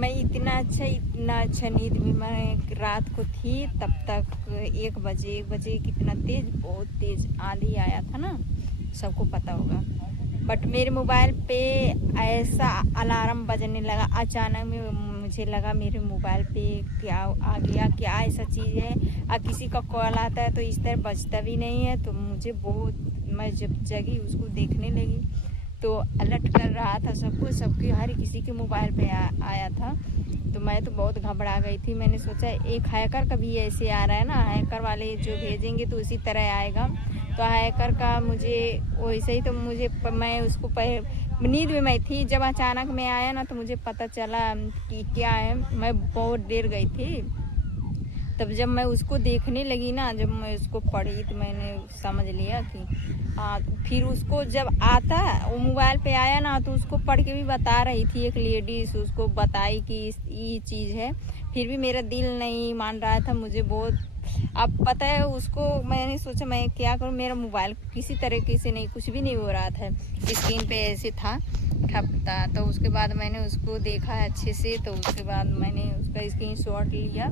मैं इतना अच्छा नींद में मैं रात को थी। तब तक 1 बजे कितना तेज, बहुत तेज आंधी आया था ना, सबको पता होगा। बट मेरे मोबाइल पे ऐसा अलार्म बजने लगा अचानक में, मुझे लगा मेरे मोबाइल पे क्या आ गया, क्या ऐसा चीज़ है। किसी का कॉल आता है तो इस तरह बजता भी नहीं है। तो मुझे बहुत, मैं जब जगी उसको देखने लगी तो अलर्ट कर रहा था सबको, सबके हर किसी के मोबाइल पे आया था। तो मैं तो बहुत घबरा गई थी। मैंने सोचा एक हैकर का भी ऐसे आ रहा है ना, हैकर वाले जो भेजेंगे तो उसी तरह आएगा। तो हैकर का मुझे वैसे ही, तो मुझे मैं उसको नींद में मैं थी, जब अचानक में आया ना तो मुझे पता चला कि क्या है। मैं बहुत डर गई थी। तब जब मैं उसको देखने लगी ना, जब मैं उसको पढ़ी तो मैंने समझ लिया कि फिर उसको जब आता वो मोबाइल पे आया ना तो उसको पढ़ के भी बता रही थी एक लेडीज, उसको बताई कि ये चीज़ है। फिर भी मेरा दिल नहीं मान रहा था, मुझे बहुत। अब पता है उसको, मैंने सोचा मैं क्या करूं, मेरा मोबाइल किसी तरीके से नहीं, कुछ भी नहीं हो रहा था, स्क्रीन पे ऐसे था ठपता। तो उसके बाद मैंने उसको देखा अच्छे से, तो उसके बाद मैंने उसका स्क्रीनशॉट लिया।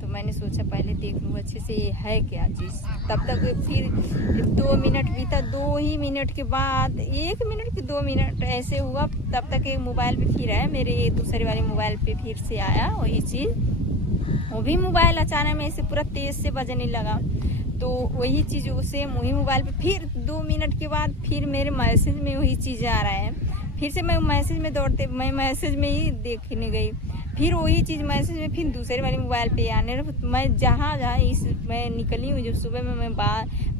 तो मैंने सोचा पहले देख लूँ अच्छे से ये है क्या चीज़। तब तक फिर 2 मिनट बीता, 2 ही मिनट के बाद 1 मिनट के 2 मिनट ऐसे हुआ। तब तक एक मोबाइल पे फिर आया, मेरे दूसरे वाले मोबाइल पे फिर से आया वही चीज़। वो भी मोबाइल अचानक में ऐसे पूरा तेज से बजने लगा। तो वही चीज़ सेम वही मोबाइल पे फिर 2 मिनट के बाद फिर मेरे मैसेज में वही चीज़ आ रहा है। फिर से मैं मैसेज में दौड़ते, मैं मैसेज में ही देखने गई, फिर वही चीज़ मैसेज में फिर दूसरे वाले मोबाइल पे आने लगा। मैं जहाँ जहाँ इस मैं निकली हूँ, जब सुबह में मैं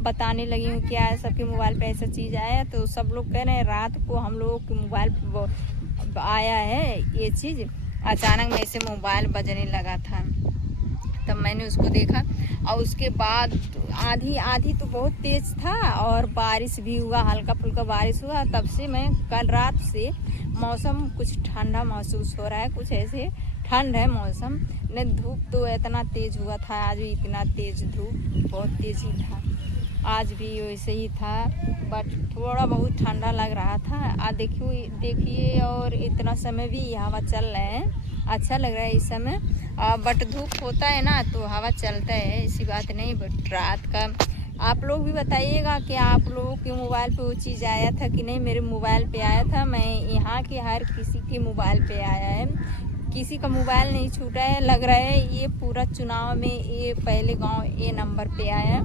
बताने लगी हूँ क्या है, सबके मोबाइल पे ऐसा चीज़ आया। तो सब लोग कह रहे हैं रात को हम लोगों के मोबाइल पे आया है ये चीज़, अचानक में ऐसे मोबाइल बजने लगा था। तब मैंने उसको देखा और उसके बाद आधी तो बहुत तेज था और बारिश भी हुआ, हल्का फुल्का बारिश हुआ। तब से मैं कल रात से मौसम कुछ ठंडा महसूस हो रहा है, कुछ ऐसे ठंड है मौसम ने। धूप तो इतना तेज हुआ था, आज भी इतना तेज धूप, बहुत तेज ही था, आज भी वैसे ही था। बट थोड़ा बहुत ठंडा लग रहा था। देखिए और इतना समय भी हवा चल रहा है, अच्छा लग रहा है इस समय। बट धूप होता है ना तो हवा चलता है, ऐसी बात नहीं। बट रात का आप लोग भी बताइएगा कि आप लोगों के मोबाइल पे वो चीज़ आया था कि नहीं। मेरे मोबाइल पे आया था, मैं यहाँ के हर किसी के मोबाइल पे आया है, किसी का मोबाइल नहीं छूटा है। लग रहा है ये पूरा चुनाव में ये पहले गांव ये नंबर पे आया,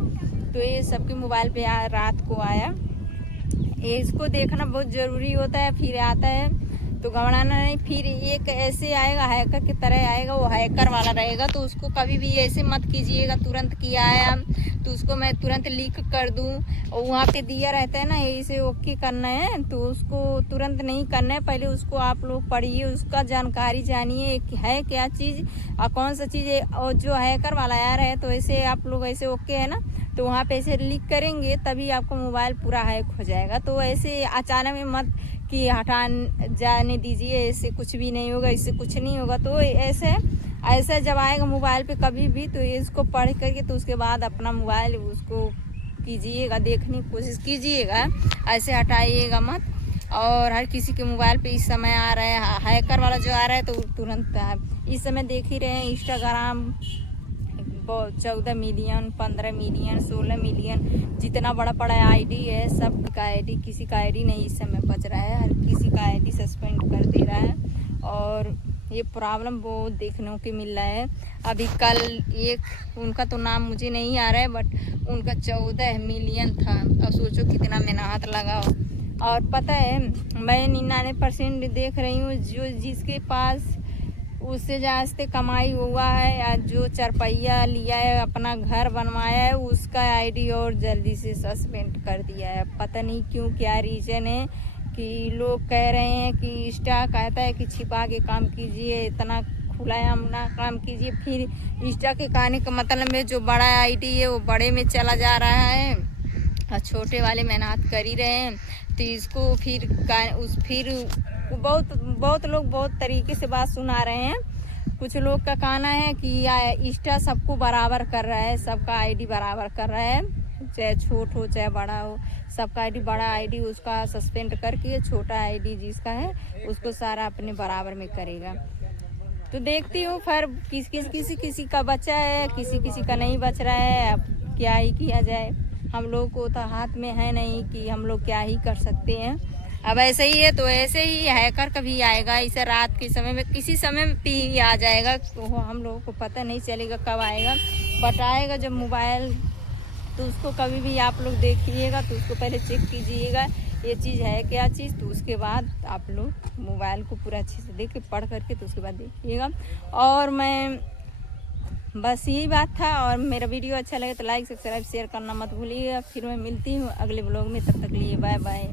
तो ये सबके मोबाइल पे रात को आया। ये इसको देखना बहुत ज़रूरी होता है। फिर आता है तो घबराना नहीं, फिर एक ऐसे आएगा हैकर की तरह आएगा, वो हैकर वाला रहेगा। तो उसको कभी भी ऐसे मत कीजिएगा तुरंत किया आया तो उसको मैं तुरंत लीक कर दूं। और वहाँ पे दिया रहता है ना इसे ओके करना है, तो उसको तुरंत नहीं करना है। पहले उसको आप लोग पढ़िए, उसका जानकारी जानिए है क्या चीज़ और कौन सा चीज़ है। और जो हैकर वाला आ रहा है तो ऐसे आप लोग ऐसे ओके है ना, तो वहाँ पे ऐसे लीक करेंगे तभी आपका मोबाइल पूरा हैक हो जाएगा। तो ऐसे अचानक में मत कि हटा जाने दीजिए, ऐसे कुछ भी नहीं होगा, इससे कुछ नहीं होगा। तो ऐसे जब आएगा मोबाइल पे कभी भी तो इसको पढ़ करके तो उसके बाद अपना मोबाइल उसको कीजिएगा, देखने की कोशिश कीजिएगा, ऐसे हटाइएगा मत। और हर किसी के मोबाइल पे इस समय आ रहा है हैकर वाला जो आ रहा है तो तुरंत इस समय देख ही रहे हैं इंस्टाग्राम 14 मिलियन, 15 मिलियन, 16 मिलियन, जितना बड़ा बड़ा आईडी है सब का आईडी, किसी का आईडी नहीं इस समय बच रहा है, हर किसी का आईडी सस्पेंड कर दे रहा है। और ये प्रॉब्लम बहुत देखने को मिल रहा है। अभी कल एक उनका तो नाम मुझे नहीं आ रहा है, बट उनका 14 मिलियन था। अब सोचो कितना मेहनत लगा। और पता है मैं 99% देख रही हूँ जो जिसके पास उससे जास्ते कमाई हुआ है या जो चरपैया लिया है, अपना घर बनवाया है, उसका आईडी और जल्दी से सस्पेंड कर दिया है। पता नहीं क्यों, क्या रीज़न है कि लोग कह रहे हैं कि इंस्टा कहता है कि छिपा के काम कीजिए, इतना खुलायाम ना काम कीजिए। फिर इंस्टा के कहने का मतलब में जो बड़ा आईडी है वो बड़े में चला जा रहा है और छोटे वाले मेहनत कर ही रहे हैं। तो इसको फिर बहुत लोग बहुत तरीके से बात सुना रहे हैं। कुछ लोग का कहना है कि इंस्टा सबको बराबर कर रहा है, सबका आईडी बराबर कर रहा है, चाहे छोट हो चाहे बड़ा हो, सबका आईडी, बड़ा आईडी उसका सस्पेंड करके छोटा आईडी जिसका है उसको सारा अपने बराबर में करेगा। तो देखती हूँ फिर किसी किसी का बचा है, किसी किसी का नहीं बच रहा है। अब क्या ही किया जाए, हम लोग को तो हाथ में है नहीं कि हम लोग क्या ही कर सकते हैं। अब ऐसे ही है तो ऐसे ही हैकर कभी आएगा, इसे रात के समय में किसी समय में भी आ जाएगा, तो हम लोगों को पता नहीं चलेगा कब आएगा। बट आएगा जब मोबाइल, तो उसको कभी भी आप लोग देखिएगा तो उसको पहले चेक कीजिएगा ये चीज़ है क्या चीज़, तो उसके बाद आप लोग मोबाइल को पूरा अच्छे से देख के पढ़ करके तो उसके बाद देखिएगा। और मैं बस यही बात था। और मेरा वीडियो अच्छा लगे तो लाइक सब्सक्राइब शेयर करना मत भूलिएगा। फिर मैं मिलती हूँ अगले ब्लॉग में, तब तक लिए बाय बाय।